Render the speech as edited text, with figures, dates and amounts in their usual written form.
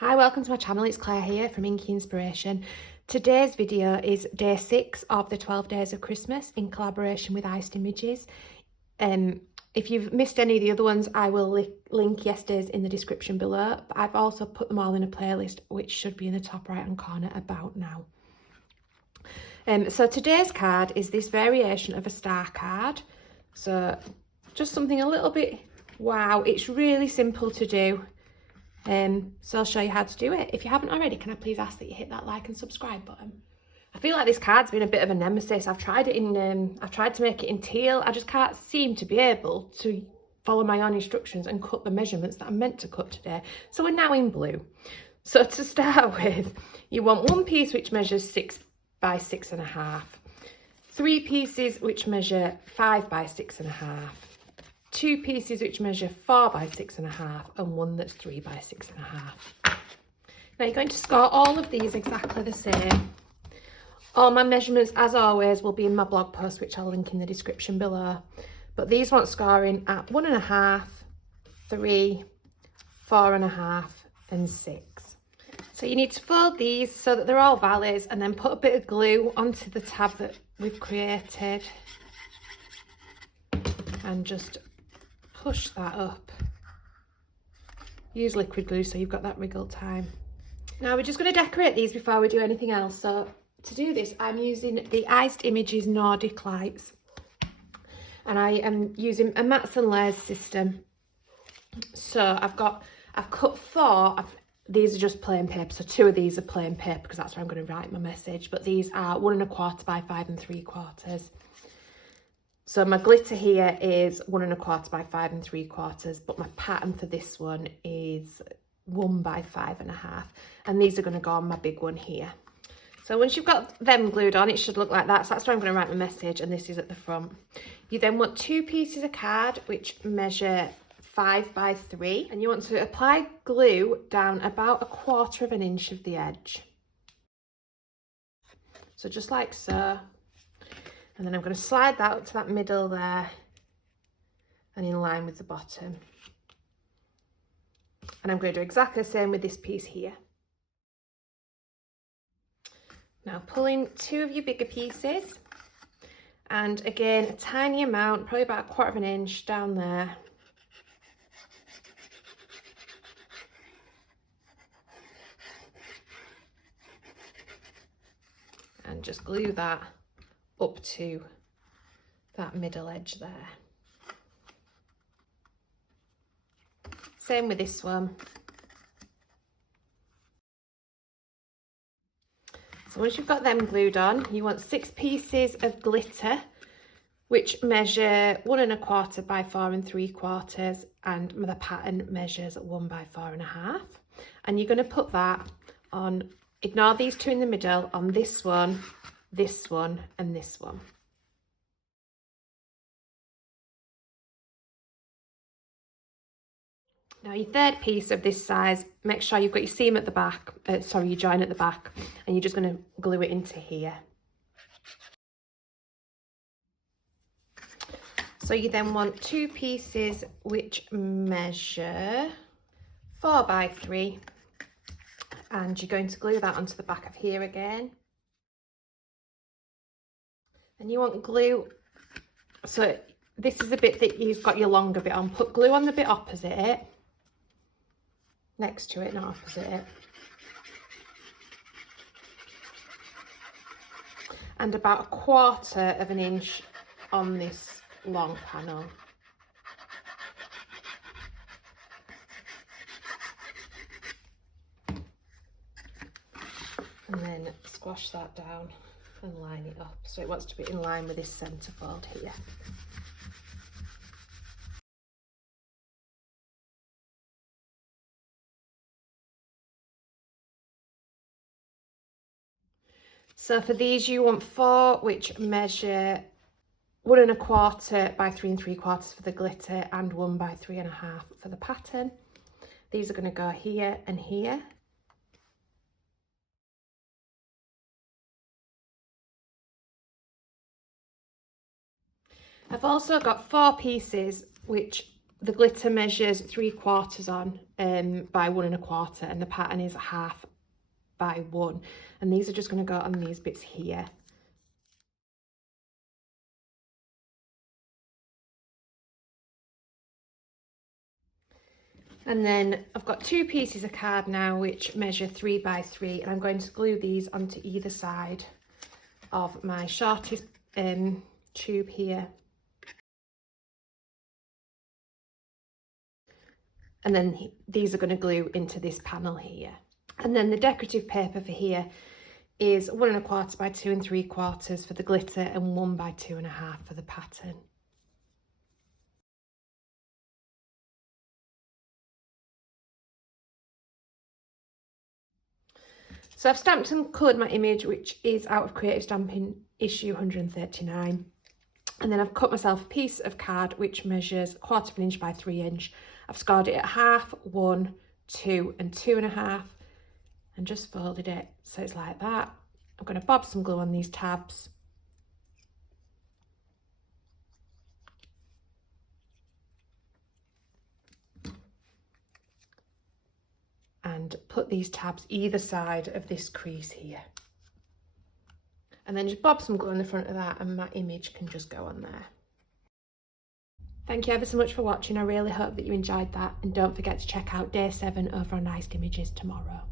Hi, welcome to my channel. It's Claire here from Inky Inspiration. Today's video is day 6 of the 12 days of Christmas in collaboration with Iced Images. If you've missed any of the other ones, I will link yesterday's in the description below, but I've also put them all in a playlist which should be in the top right hand corner about now. So today's card is this variation of a star card. So just something a little bit wow. It's really simple to do. So I'll show you how to do it. If you haven't already, can I please ask that you hit that like and subscribe button? I feel like this card's been a bit of a nemesis. I've tried to make it in teal. I just can't seem to be able to follow my own instructions and cut the measurements that I'm meant to cut today. So we're now in blue. So to start with, you want one piece which measures 6 by 6.5, 3 pieces which measure 5 by 6.5, 2 pieces which measure 4 by 6.5, and one that's 3 by 6.5. Now you're going to score all of these exactly the same. All my measurements, as always, will be in my blog post, which I'll link in the description below. But these want scoring at 1.5, 3, 4.5, and 6. So you need to fold these so that they're all valleys, and then put a bit of glue onto the tab that we've created, and just push that up. Use liquid glue so you've got that wriggle time. Now we're just going to decorate these before we do anything else. So to do this, I'm using the Iced Images Nordic lights, and I am using a mats and layers system. So I've cut 4. These are just plain paper, so 2 of these are plain paper because that's where I'm going to write my message, but these are 1.25 by 5 3/4. So my glitter here is 1.25 by 5 3/4, but my pattern for this one is 1 by 5.5, and these are going to go on my big one here. So once you've got them glued on, it should look like that. So that's where I'm going to write my message, and this is at the front. You then want 2 pieces of card which measure 5 by 3, and you want to apply glue down about 1/4 inch of the edge. So just like so. And then I'm going to slide that up to that middle there and in line with the bottom. And I'm going to do exactly the same with this piece here. Now pulling 2 of your bigger pieces, and again a tiny amount, probably about 1/4 inch down there. And just glue that up to that middle edge there. Same with this one. So once you've got them glued on, you want 6 pieces of glitter which measure 1.25 by 4 3/4, and the pattern measures 1 by 4.5. And you're going to put that on, ignore these 2 in the middle, on this one, and this one. Now your third piece of this size, make sure you've got your seam at the back, your join at the back, and you're just going to glue it into here. So you then want 2 pieces which measure 4 by 3, and you're going to glue that onto the back of here again. And you want glue, so this is the bit that you've got your longer bit on. Put glue on the bit opposite it, next to it, not opposite it. And about 1/4 inch on this long panel. And then squash that down and line it up. So it wants to be in line with this centre fold here. So for these you want 4 which measure 1.25 by 3 3/4 for the glitter, and 1 by 3.5 for the pattern. These are going to go here and here. I've also got 4 pieces which the glitter measures 3/4 on by 1 1/4, and the pattern is 1/2 by 1. And these are just going to go on these bits here. And then I've got 2 pieces of card now which measure 3 by 3, and I'm going to glue these onto either side of my shortest tube here. And then these are going to glue into this panel here. And then the decorative paper for here is 1 1/4 by 2 3/4 for the glitter, and 1 by 2 1/2 for the pattern. So I've stamped and coloured my image, which is out of Creative Stamping issue 139. And then I've cut myself a piece of card which measures 1/4 inch by 3 inch. I've scored it at 1/2, 1, 2 and 2 1/2, and just folded it so it's like that. I'm going to bob some glue on these tabs. And put these tabs either side of this crease here. And then just bob some glue on the front of that, and my image can just go on there. Thank you ever so much for watching. I really hope that you enjoyed that, and don't forget to check out day 7 over on Iced Images tomorrow.